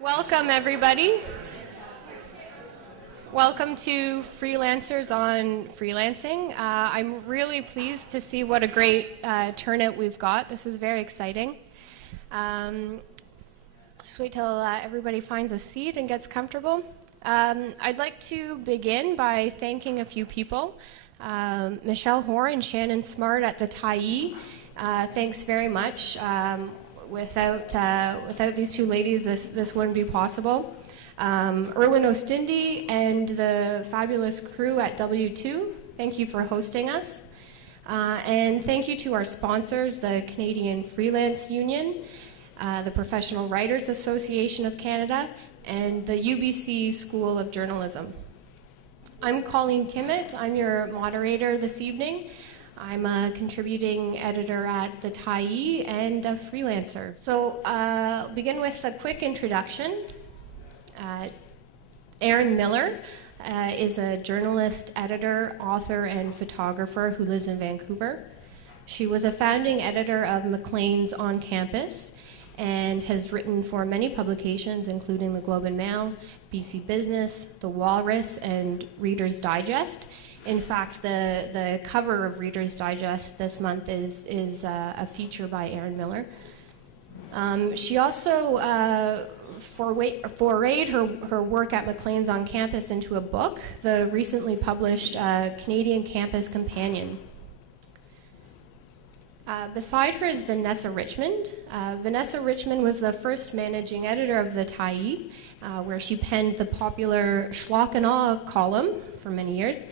Welcome, everybody. Welcome to Freelancers on Freelancing. I'm really pleased to see what a great turnout we've got. This is very exciting. Just wait till everybody finds a seat and gets comfortable. I'd like to begin by thanking a few people. Michelle Hoare and Shannon Smart at the Tyee. Thanks very much. Without these two ladies, this wouldn't be possible. Erwin Ostindi and the fabulous crew at W2, thank you for hosting us. And thank you to our sponsors, the Canadian Freelance Union, the Professional Writers Association of Canada, and the UBC School of Journalism. I'm Colleen Kimmett. I'm your moderator this evening. I'm a contributing editor at the Tyee and a freelancer. So I'll begin with a quick introduction. Erin Millar is a journalist, editor, author, and photographer who lives in Vancouver. She was a founding editor of Maclean's On Campus and has written for many publications, including the Globe and Mail, BC Business, The Walrus, and Reader's Digest. In fact, the cover of Reader's Digest this month is a feature by Erin Millar. She also forayed her work at Maclean's On Campus into a book, the recently published Canadian Campus Companion. Beside her is Vanessa Richmond. Vanessa Richmond was the first managing editor of the Tyee, where she penned the popular Schlock and Awe column for many years.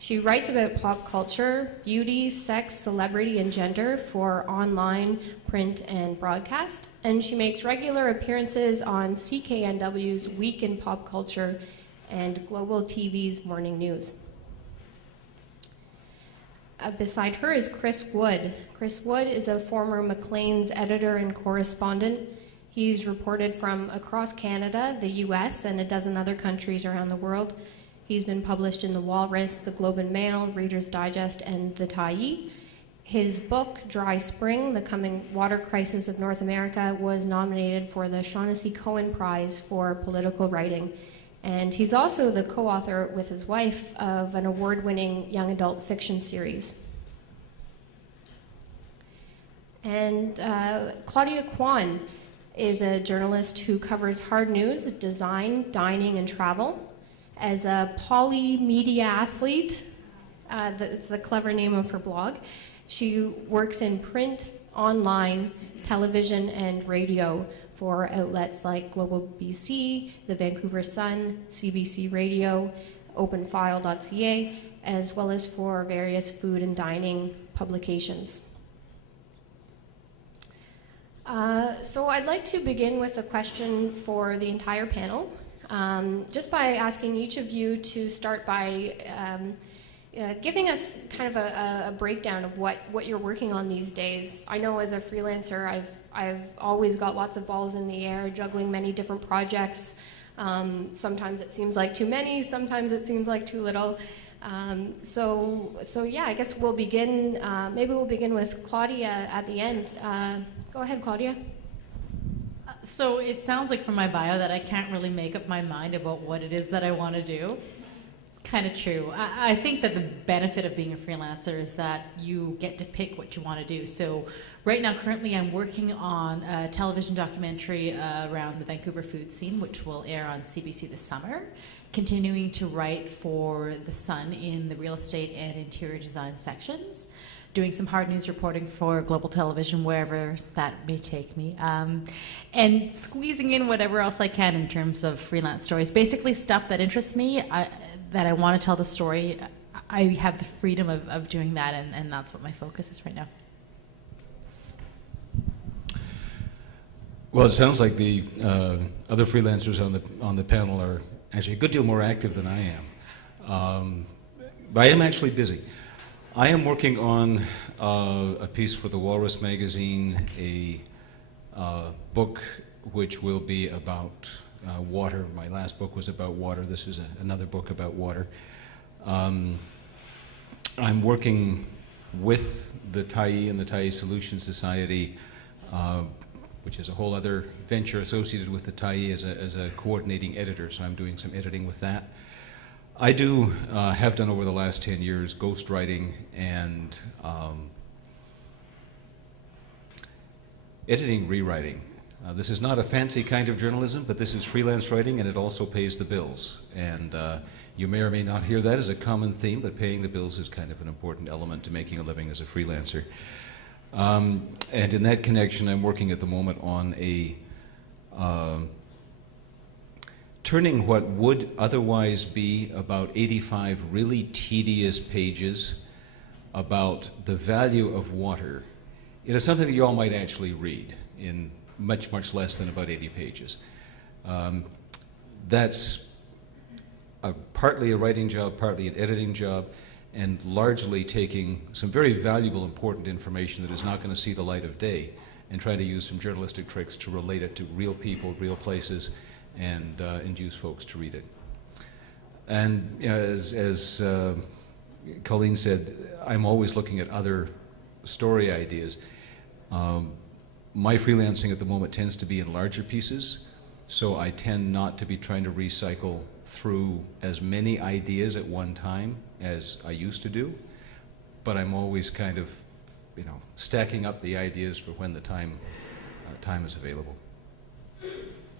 She writes about pop culture, beauty, sex, celebrity, and gender for online, print, and broadcast. And she makes regular appearances on CKNW's Week in Pop Culture and Global TV's Morning News. Beside her is Chris Wood. Chris Wood is a former Maclean's editor and correspondent. He's reported from across Canada, the US, and a dozen other countries around the world. He's been published in The Walrus, The Globe and Mail, Reader's Digest, and the Tyee. His book, Dry Spring, The Coming Water Crisis of North America, was nominated for the Shaughnessy Cohen Prize for Political Writing. And he's also the co-author with his wife of an award-winning young adult fiction series. And Claudia Kwan is a journalist who covers hard news, design, dining, and travel. As a polymedia athlete, it's the clever name of her blog, she works in print, online, television, and radio for outlets like Global BC, the Vancouver Sun, CBC Radio, openfile.ca, as well as for various food and dining publications. So I'd like to begin with a question for the entire panel. Just by asking each of you to start by giving us kind of a breakdown of what you're working on these days. I know as a freelancer, I've always got lots of balls in the air, juggling many different projects. Sometimes it seems like too many, sometimes it seems like too little. So yeah, I guess we'll begin, maybe we'll begin with Claudia at the end. Go ahead, Claudia. So it sounds like from my bio that I can't really make up my mind about what it is that I want to do. It's kind of true. I think that the benefit of being a freelancer is that you get to pick what you want to do. So right now, currently, I'm working on a television documentary around the Vancouver food scene, which will air on CBC this summer. Continuing to write for The Sun in the real estate and interior design sections. Doing some hard news reporting for Global Television, wherever that may take me, and squeezing in whatever else I can in terms of freelance stories. Basically stuff that interests me, that I want to tell the story. I have the freedom of doing that, and that's what my focus is right now. Well, it sounds like the other freelancers on the panel are actually a good deal more active than I am. But I am actually busy. I am working on a piece for the Walrus magazine, a book which will be about water. My last book was about water. This is another book about water. I'm working with the Tyee and the Tyee Solution Society which is a whole other venture associated with the Tyee as a coordinating editor, so I'm doing some editing with that. I do have done over the last 10 years ghostwriting and editing, rewriting. This is not a fancy kind of journalism, but this is freelance writing, and it also pays the bills. And you may or may not hear that as a common theme, but paying the bills is kind of an important element to making a living as a freelancer. And in that connection, I'm working at the moment on a turning what would otherwise be about 85 really tedious pages about the value of water into something that you all might actually read in much, much less than about 80 pages. That's partly a writing job, partly an editing job, and largely taking some very valuable, important information that is not going to see the light of day and trying to use some journalistic tricks to relate it to real people, real places, and induce folks to read it. And you know, as Colleen said, I'm always looking at other story ideas. My freelancing at the moment tends to be in larger pieces, so I tend not to be trying to recycle through as many ideas at one time as I used to do, but I'm always kind of, you know, stacking up the ideas for when the time is available.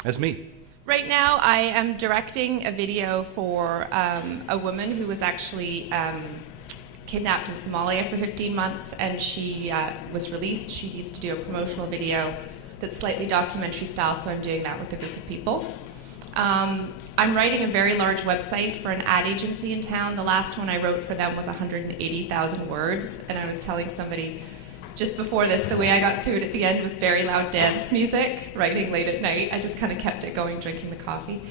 That's me. Right now, I am directing a video for a woman who was actually kidnapped in Somalia for 15 months, and she was released. She needs to do a promotional video that's slightly documentary style, so I'm doing that with a group of people. I'm writing a very large website for an ad agency in town. The last one I wrote for them was 180,000 words, and I was telling somebody just before this, the way I got through it at the end was very loud dance music, writing late at night. I just kind of kept it going, drinking the coffee.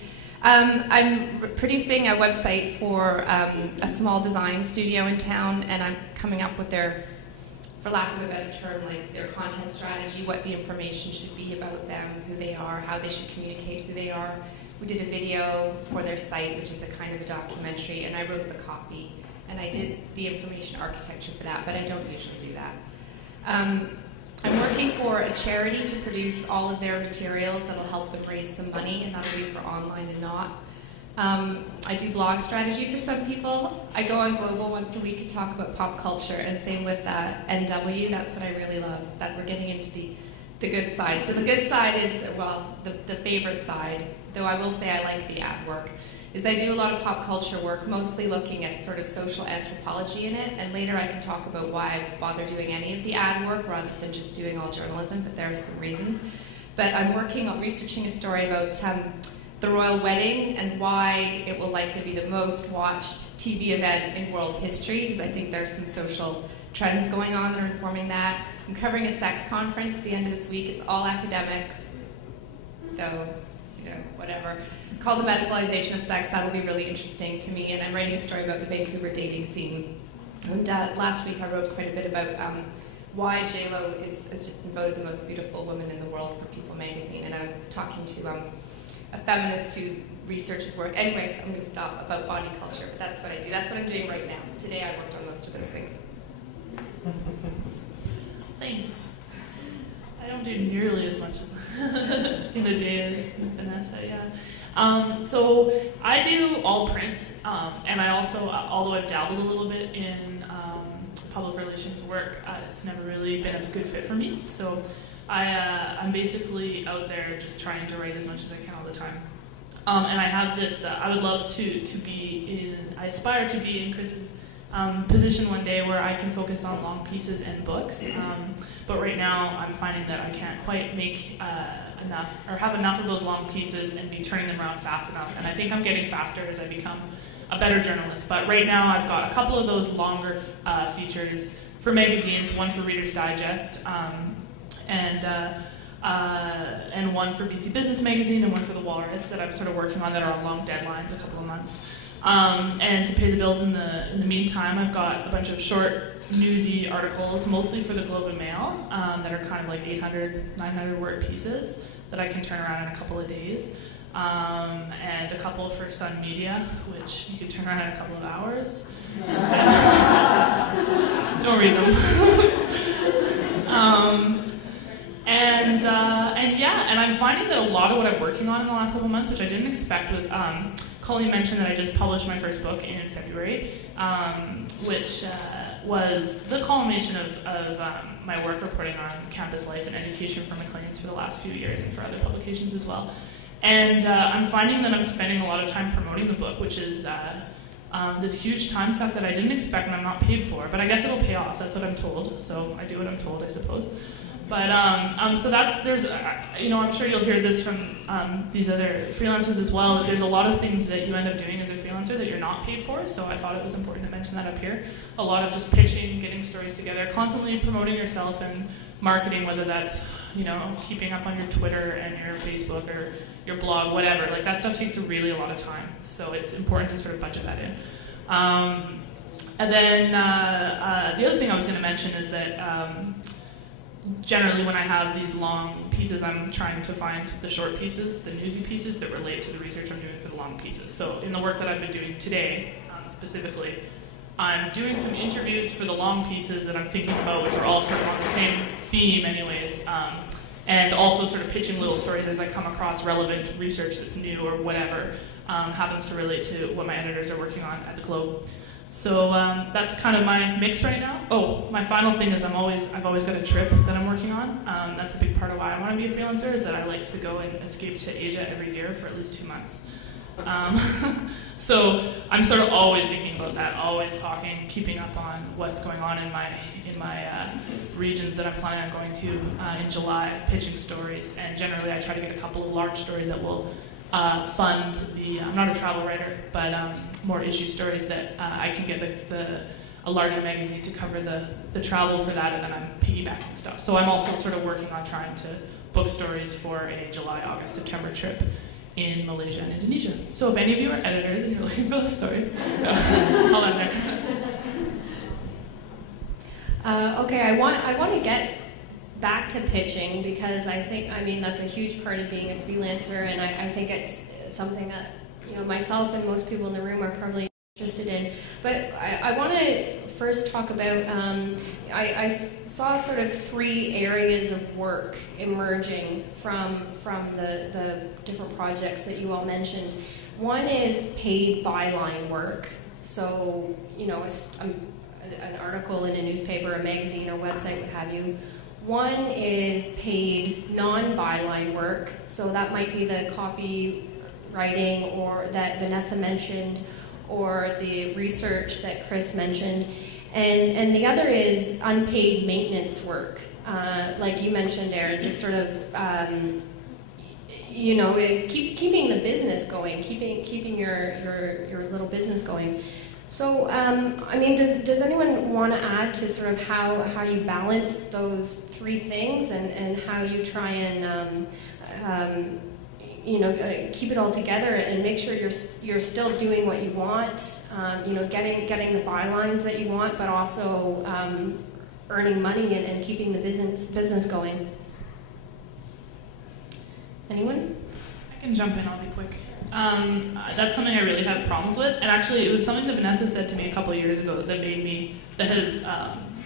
I'm producing a website for a small design studio in town, and I'm coming up with their, for lack of a better term, like their content strategy, what the information should be about them, who they are, how they should communicate who they are. We did a video for their site, which is a kind of a documentary, and I wrote the copy, and I did the information architecture for that, but I don't usually do that. I'm working for a charity to produce all of their materials that'll help them raise some money, and that'll be for online and not. I do blog strategy for some people. I go on Global once a week and talk about pop culture, and same with NW. That's what I really love, that we're getting into the good side. So the good side is, well, the favorite side, though I will say I like the ad work, is I do a lot of pop culture work, mostly looking at sort of social anthropology in it, and later I can talk about why I bother doing any of the ad work rather than just doing all journalism, but there are some reasons. But I'm working on researching a story about the royal wedding and why it will likely be the most watched TV event in world history, because I think there's some social trends going on that are informing that. I'm covering a sex conference at the end of this week. It's all academics, though, you know, whatever. Called The Medicalization of Sex. That'll be really interesting to me. And I'm writing a story about the Vancouver dating scene. And last week I wrote quite a bit about why J-Lo has just been voted the most beautiful woman in the world for People magazine. And I was talking to a feminist who researches work. Anyway, I'm going to stop about body culture, but that's what I do. That's what I'm doing right now. Today I worked on most of those things. Thanks. I don't do nearly as much in a day as Vanessa, yeah. So I do all print, and I also, although I've dabbled a little bit in public relations work, it's never really been a good fit for me. So I'm basically out there just trying to write as much as I can all the time. And I have this, I would love to be in, I aspire to be in Chris's position one day where I can focus on long pieces and books. But right now I'm finding that I can't quite make enough, or have enough of those long pieces and be turning them around fast enough. And I think I'm getting faster as I become a better journalist. But right now I've got a couple of those longer features for magazines, one for Reader's Digest, and one for BC Business Magazine, and one for The Walrus that I'm sort of working on that are on long deadlines, a couple of months. And to pay the bills in the meantime, I've got a bunch of short, newsy articles, mostly for the Globe and Mail, that are kind of like 800, 900 word pieces that I can turn around in a couple of days. And a couple for Sun Media, which you could turn around in a couple of hours. Don't read them. And I'm finding that a lot of what I'm working on in the last couple months, which I didn't expect, was Colleen mentioned that I just published my first book in February, which was the culmination of my work reporting on campus life and education for Maclean's for the last few years and for other publications as well. And I'm finding that I'm spending a lot of time promoting the book, which is this huge time suck that I didn't expect and I'm not paid for, but I guess it'll pay off. That's what I'm told. So I do what I'm told, I suppose. But so I'm sure you'll hear this from these other freelancers as well, that there's a lot of things that you end up doing as a freelancer that you're not paid for. So I thought it was important to mention that up here. A lot of just pitching, getting stories together, constantly promoting yourself and marketing, whether that's, keeping up on your Twitter and your Facebook or your blog, whatever. Like, that stuff takes really a lot of time. So it's important to sort of budget that in. And then the other thing I was going to mention is that generally when I have these long pieces, I'm trying to find the short pieces, the newsy pieces that relate to the research I'm doing for the long pieces. So in the work that I've been doing today, specifically, I'm doing some interviews for the long pieces that I'm thinking about, which are all sort of on the same theme anyways, and also sort of pitching little stories as I come across relevant research that's new or whatever happens to relate to what my editors are working on at the Globe. So that's kind of my mix right now. Oh, my final thing is I've always got a trip that I'm working on. That's a big part of why I want to be a freelancer, is that I like to go and escape to Asia every year for at least 2 months. So I'm sort of always thinking about that, always talking, keeping up on what's going on in my regions that I'm planning on going to in July, pitching stories, and generally I try to get a couple of large stories that will fund the, I'm not a travel writer, but more issue stories that I can get a larger magazine to cover the travel for that, and then I'm piggybacking stuff. So I'm also sort of working on trying to book stories for a July, August, September trip in Malaysia and Indonesia. So if any of you are editors and you're looking for those stories, I'll end there. Okay, I want to get back to pitching, because I think, that's a huge part of being a freelancer, and I think it's something that, myself and most people in the room are probably interested in. But I want to first talk about, I saw sort of 3 areas of work emerging from the different projects that you all mentioned. One is paid byline work. So, an article in a newspaper, a magazine, or website, what have you. One is paid non-byline work, so that might be the copywriting or that Vanessa mentioned, or the research that Chris mentioned, and the other is unpaid maintenance work, like you mentioned, Erin, just sort of keeping the business going, keeping your little business going. So, does anyone want to add to sort of how you balance those 3 things and how you try and, keep it all together and make sure you're still doing what you want, getting the bylines that you want, but also earning money and keeping the business going? Anyone? I can jump in, I'll be quick. That's something I really have problems with, and actually it was something that Vanessa said to me a couple of years ago that has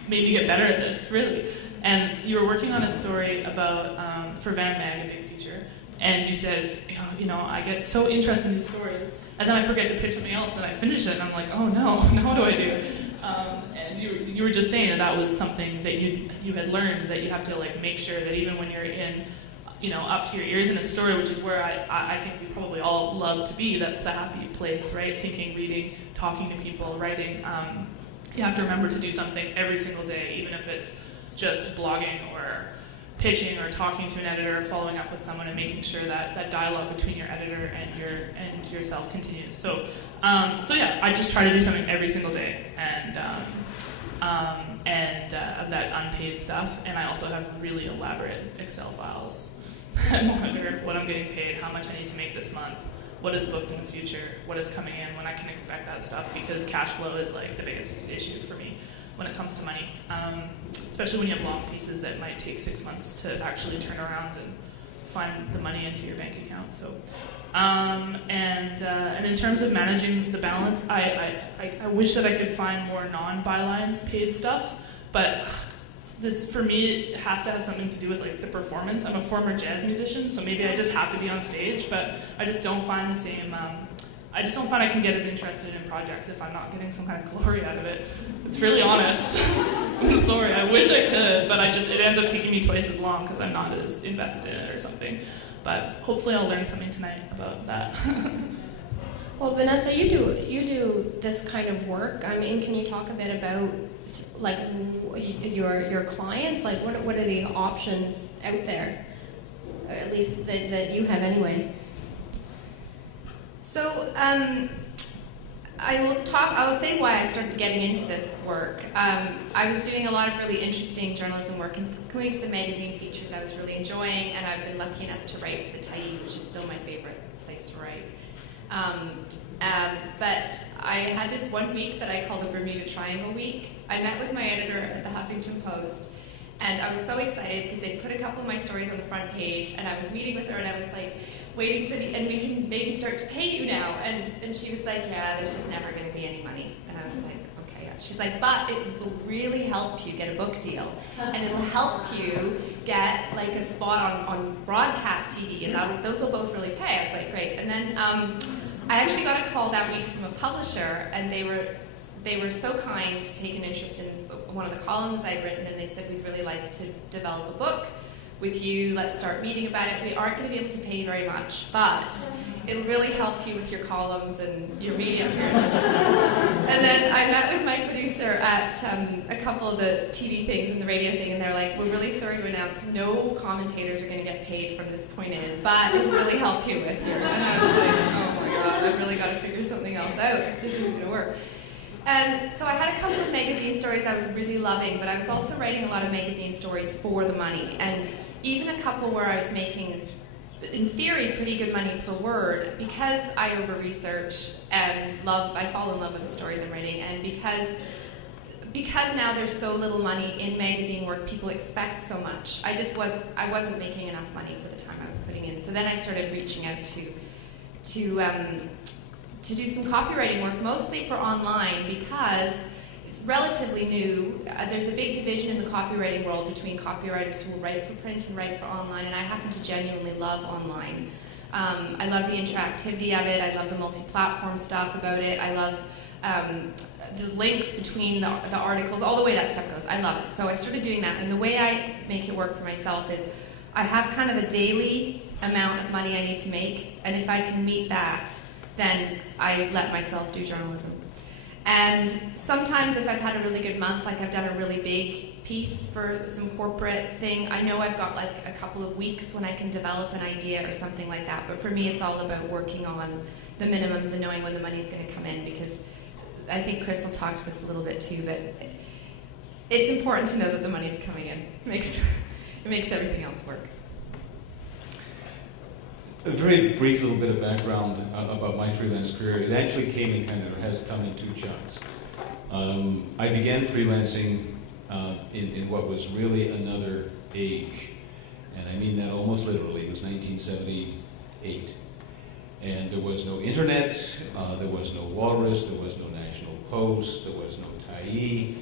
made me get better at this, really. And you were working on a story about, for Van Mag, a big feature, and you said, I get so interested in these stories, and then I forget to pitch something else, and I finish it, and I'm like, oh no, now what do I do? And you were just saying that was something that you had learned, that you have to make sure that even when you're in, up to your ears in a story, which is where I think we probably all love to be. That's the happy place, right? Thinking, reading, talking to people, writing. You have to remember to do something every single day, even if it's just blogging or pitching or talking to an editor, or following up with someone, and making sure that that dialogue between your editor and yourself continues. So yeah, I just try to do something every single day, and of that unpaid stuff. And I also have really elaborate Excel files. I wonder what I'm getting paid, how much I need to make this month, what is booked in the future, what is coming in, when I can expect that stuff, because cash flow is the biggest issue for me when it comes to money, especially when you have long pieces that might take 6 months to actually turn around and find the money into your bank account. So, and in terms of managing the balance, I wish that I could find more non-byline paid stuff, but this, for me, it has to have something to do with like the performance. I'm a former jazz musician, so maybe I just have to be on stage, but I just don't find the same, I just don't find I can get as interested in projects if I'm not getting some kind of glory out of it. It's really honest. I'm sorry, I wish I could, but it ends up taking me twice as long because I'm not as invested in it or something. But hopefully I'll learn something tonight about that. Well, Vanessa, you do this kind of work. I mean, can you talk a bit about like your clients? Like, what are the options out there, at least that you have anyway? So I will say why I started getting into this work. I was doing a lot of really interesting journalism work, including some magazine features I was really enjoying, and I've been lucky enough to write for the Tyee, which is still my favorite place to write. But I had this one week that I call the Bermuda Triangle Week. I met with my editor at the Huffington Post, and I was so excited because they put a couple of my stories on the front page, and I was meeting with her, and I was like, waiting for and we can maybe start to pay you now. And she was like, yeah, there's just never going to be any money. And I was like, okay. She's like, but it will really help you get a book deal. And it'll help you get like a spot on broadcast TV. And those will both really pay. I was like, great. And then I actually got a call that week from a publisher, and they were so kind to take an interest in one of the columns I'd written, and they said, we'd really like to develop a book with you, let's start meeting about it. We aren't going to be able to pay you very much, but it'll really help you with your columns and your media appearances. And then I met with my producer at a couple of the TV things and the radio thing, and they're like, we're really sorry to announce no commentators are going to get paid from this point in, but it'll really help you with your... And I was like, oh my God, I've really got to figure something else out. This just isn't going to work. And so I had a couple of magazine stories I was really loving, but I was also writing a lot of magazine stories for the money. And even a couple where I was making, in theory, pretty good money per word, because I over-research and I fall in love with the stories I'm writing, and because now there's so little money in magazine work, people expect so much. I wasn't making enough money for the time I was putting in. So then I started reaching out to do some copywriting work, mostly for online, because it's relatively new. There's a big division in the copywriting world between copywriters who will write for print and write for online, and I happen to genuinely love online. I love the interactivity of it. I love the multi-platform stuff about it. I love the links between the articles, all the way that stuff goes. I love it. So I started doing that, and the way I make it work for myself is I have kind of a daily amount of money I need to make, and if I can meet that, then I let myself do journalism. And sometimes if I've had a really good month, like I've done a really big piece for some corporate thing, I know I've got like a couple of weeks when I can develop an idea or something like that. But for me, it's all about working on the minimums and knowing when the money's going to come in, because I think Chris will talk to this a little bit too, but it's important to know that the money's coming in. It makes everything else work. A very brief little bit of background about my freelance career. It actually came in has come in two chunks. I began freelancing in what was really another age, and I mean that almost literally. It was 1978, and there was no internet, there was no Walrus, there was no National Post, there was no Tyee.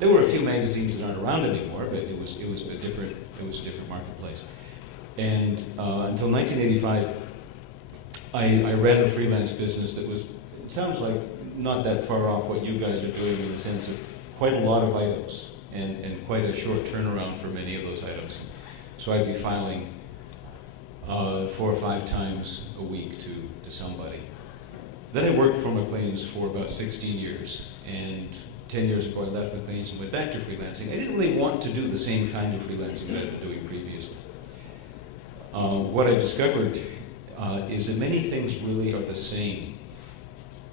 There were a few magazines that aren't around anymore, but it was a different marketplace. And until 1985, I ran a freelance business that was, it sounds like, not that far off what you guys are doing, in the sense of quite a lot of items and quite a short turnaround for many of those items. So I'd be filing 4 or 5 times a week to somebody. Then I worked for Maclean's for about 16 years, and 10 years ago I left Maclean's and went back to freelancing. I didn't really want to do the same kind of freelancing that I'd been doing previously. What I discovered is that many things really are the same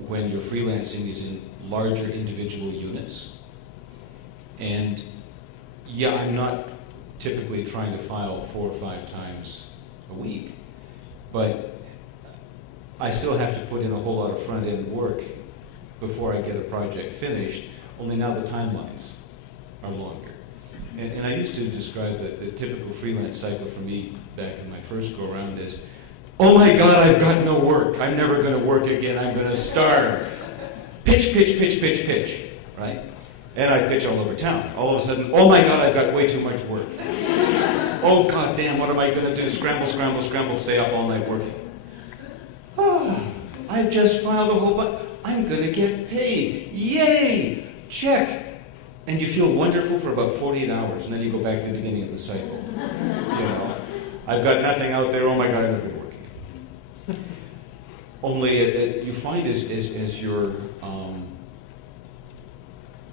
when your freelancing is in larger individual units. And yeah, I'm not typically trying to file 4 or 5 times a week, but I still have to put in a whole lot of front-end work before I get a project finished, only now the timelines are longer. And I used to describe the typical freelance cycle for me back in my first go-around as, oh my God, I've got no work. I'm never going to work again. I'm going to starve. Pitch, pitch, pitch, pitch, pitch, right? And I'd pitch all over town. All of a sudden, oh my God, I've got way too much work. Oh God damn, what am I going to do? Scramble, scramble, scramble, stay up all night working. Oh, I've just filed a whole bunch. I'm going to get paid. Yay! Check. And you feel wonderful for about 48 hours, and then you go back to the beginning of the cycle. You know, I've got nothing out there. Oh my God, I've been working. Only you find as your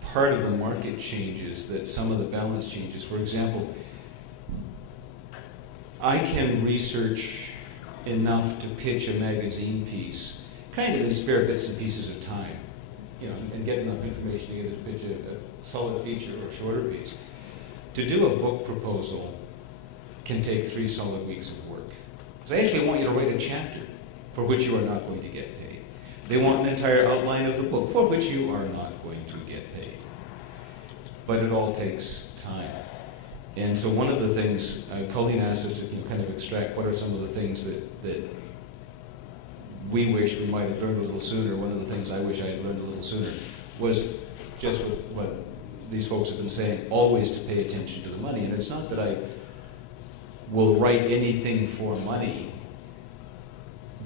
part of the market changes, that some of the balance changes. For example, I can research enough to pitch a magazine piece, kind of in spare bits and pieces of time, you know, and get enough information to get it to pitch a solid feature or a shorter piece. To do a book proposal can take 3 solid weeks of work. Because they actually want you to write a chapter for which you are not going to get paid. They want an entire outline of the book for which you are not going to get paid. But it all takes time. And so one of the things, Colleen asked us to kind of extract what are some of the things that we wish we might have learned a little sooner. One of the things I wish I had learned a little sooner was just what these folks have been saying, always to pay attention to the money. And it's not that I will write anything for money,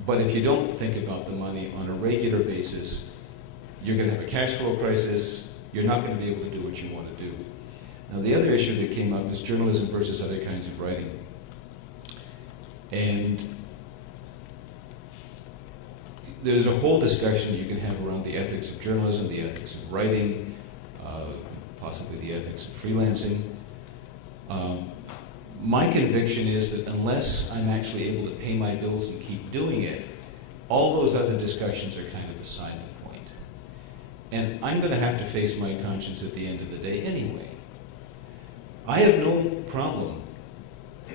but if you don't think about the money on a regular basis, you're going to have a cash flow crisis. You're not going to be able to do what you want to do. Now, the other issue that came up is journalism versus other kinds of writing. And there's a whole discussion you can have around the ethics of journalism, the ethics of writing, possibly the ethics of freelancing. My conviction is that unless I'm actually able to pay my bills and keep doing it, all those other discussions are kind of a side point. And I'm going to have to face my conscience at the end of the day anyway. I have no problem.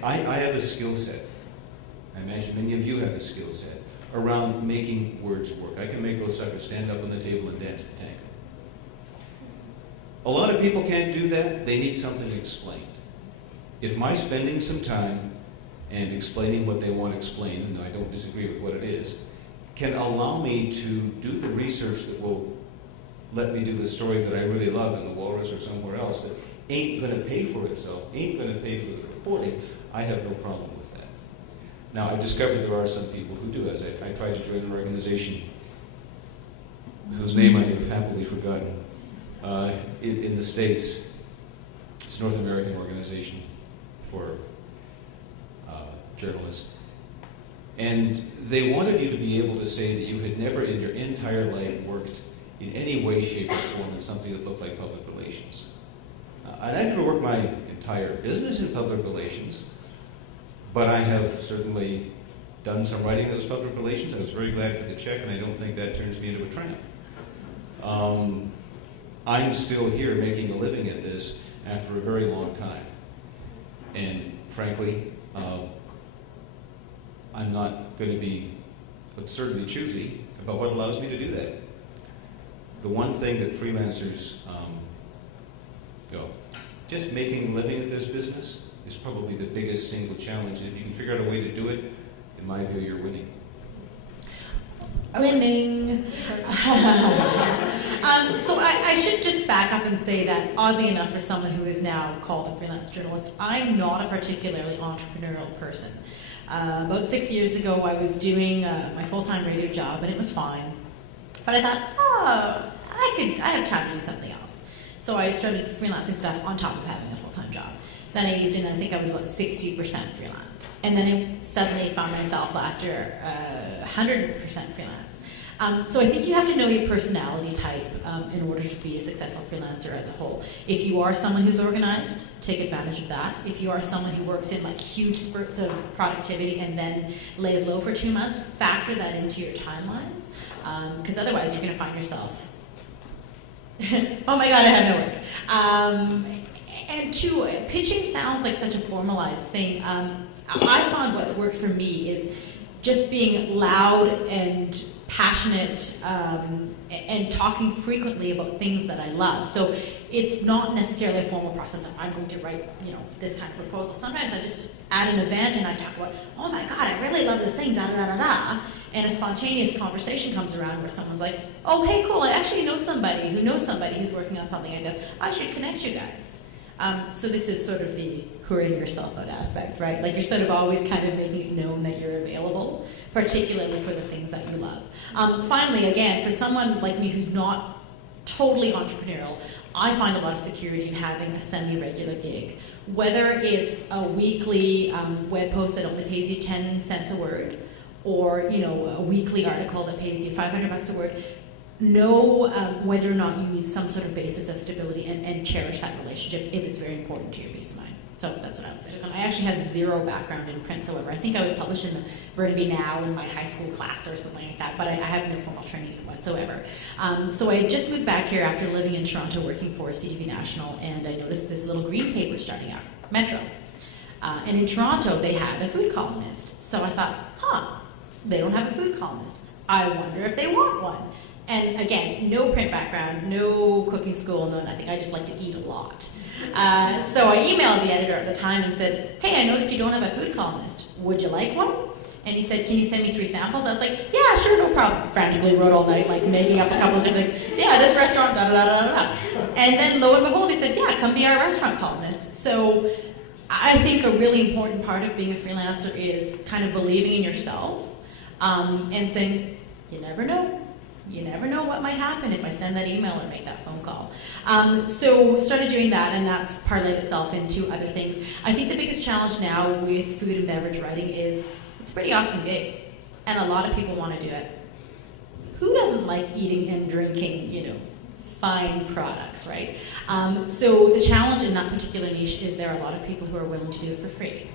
I have a skill set. I imagine many of you have a skill set around making words work. I can make those suckers stand up on the table and dance the tango. A lot of people can't do that. They need something explained. If my spending some time and explaining what they want to explain, and I don't disagree with what it is, can allow me to do the research that will let me do the story that I really love in the Walrus or somewhere else that ain't going to pay for itself, ain't going to pay for the reporting, I have no problem with that. Now, I've discovered there are some people who do. As I tried to join an organization whose name I have happily forgotten in the States. It's a North American organization for journalists. And they wanted you to be able to say that you had never in your entire life worked in any way, shape, or form in something that looked like public relations. I never worked my entire business in public relations, but I have certainly done some writing that was public relations. I was very glad for the check, and I don't think that turns me into a tramp. I'm still here making a living at this after a very long time. And frankly, I'm not going to be absurdly choosy about what allows me to do that. The one thing that freelancers just making a living at this business is probably the biggest single challenge. And if you can figure out a way to do it, in my view, you're winning. Winning. So I should just back up and say that, oddly enough, for someone who is now called a freelance journalist, I'm not a particularly entrepreneurial person. About 6 years ago, I was doing my full-time radio job, and it was fine. But I thought, oh, I have time to do something else. So I started freelancing stuff on top of having a full-time job. Then I eased in, and I think I was about 60% freelance. And then I suddenly found myself last year 100% freelance. So I think you have to know your personality type in order to be a successful freelancer as a whole. If you are someone who's organized, take advantage of that. If you are someone who works in like huge spurts of productivity and then lays low for 2 months, factor that into your timelines, because otherwise you're going to find yourself, oh my God, I have no work. And two, pitching sounds like such a formalized thing. I found what's worked for me is just being loud and passionate and talking frequently about things that I love. So it's not necessarily a formal process of I'm going to write, this kind of proposal. Sometimes I just at an event and I talk about, oh my God, I really love this thing, da da da da da. and a spontaneous conversation comes around where someone's like, oh, hey, cool, I actually know somebody who's working on something like this. I should connect you guys. So this is sort of the hurting yourself out aspect, right? Like you're sort of always kind of making it known that you're available, particularly for the things that you love. Finally, again, for someone like me who's not totally entrepreneurial, I find a lot of security in having a semi-regular gig. Whether it's a weekly web post that only pays you 10 cents a word, or a weekly article that pays you $500 a word, know whether or not you need some sort of basis of stability and cherish that relationship if it's very important to your peace of mind. So that's what I would say. I actually have zero background in print, however. I think I was published in the Burnaby Now in my high school class or something like that, but I have no formal training whatsoever. So I just moved back here after living in Toronto working for CTV National, and I noticed this little green paper starting out, Metro. And in Toronto, they had a food columnist. So I thought, they don't have a food columnist. I wonder if they want one. And again, no print background, no cooking school, no nothing. I just like to eat a lot. So I emailed the editor at the time and said, hey, I noticed you don't have a food columnist. Would you like one? And he said, can you send me 3 samples? I was like, yeah, sure, no problem. Frantically wrote all night, like making up a couple of different things. Yeah, this restaurant, da da da da da. And then lo and behold, he said, yeah, come be our restaurant columnist. So I think a really important part of being a freelancer is kind of believing in yourself and saying, you never know. You never know what might happen if I send that email or make that phone call. So started doing that, and that's parlayed itself into other things. I think the biggest challenge now with food and beverage writing is it's a pretty awesome gig, and a lot of people want to do it. Who doesn't like eating and drinking, fine products, right? So the challenge in that particular niche is there are a lot of people who are willing to do it for free.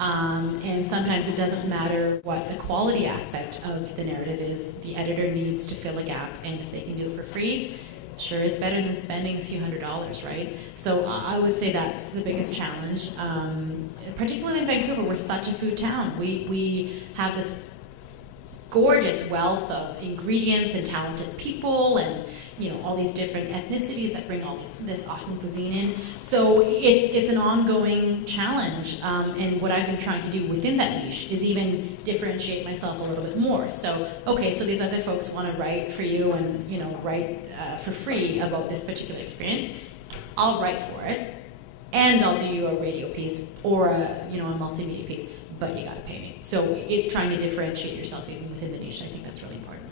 And sometimes it doesn't matter what the quality aspect of the narrative is. The editor needs to fill a gap, and if they can do it for free, sure is better than spending a few $100s, right? So I would say that's the biggest challenge. Particularly in Vancouver, we're such a food town. We have this gorgeous wealth of ingredients and talented people, and all these different ethnicities that bring all this awesome cuisine in. So it's an ongoing challenge, and what I've been trying to do within that niche is even differentiate myself a little bit more. So, okay, so these other folks want to write for you and write for free about this particular experience. I'll write for it, and I'll do you a radio piece or a multimedia piece, but you got to pay me. So it's trying to differentiate yourself even within the niche. I think that's really important.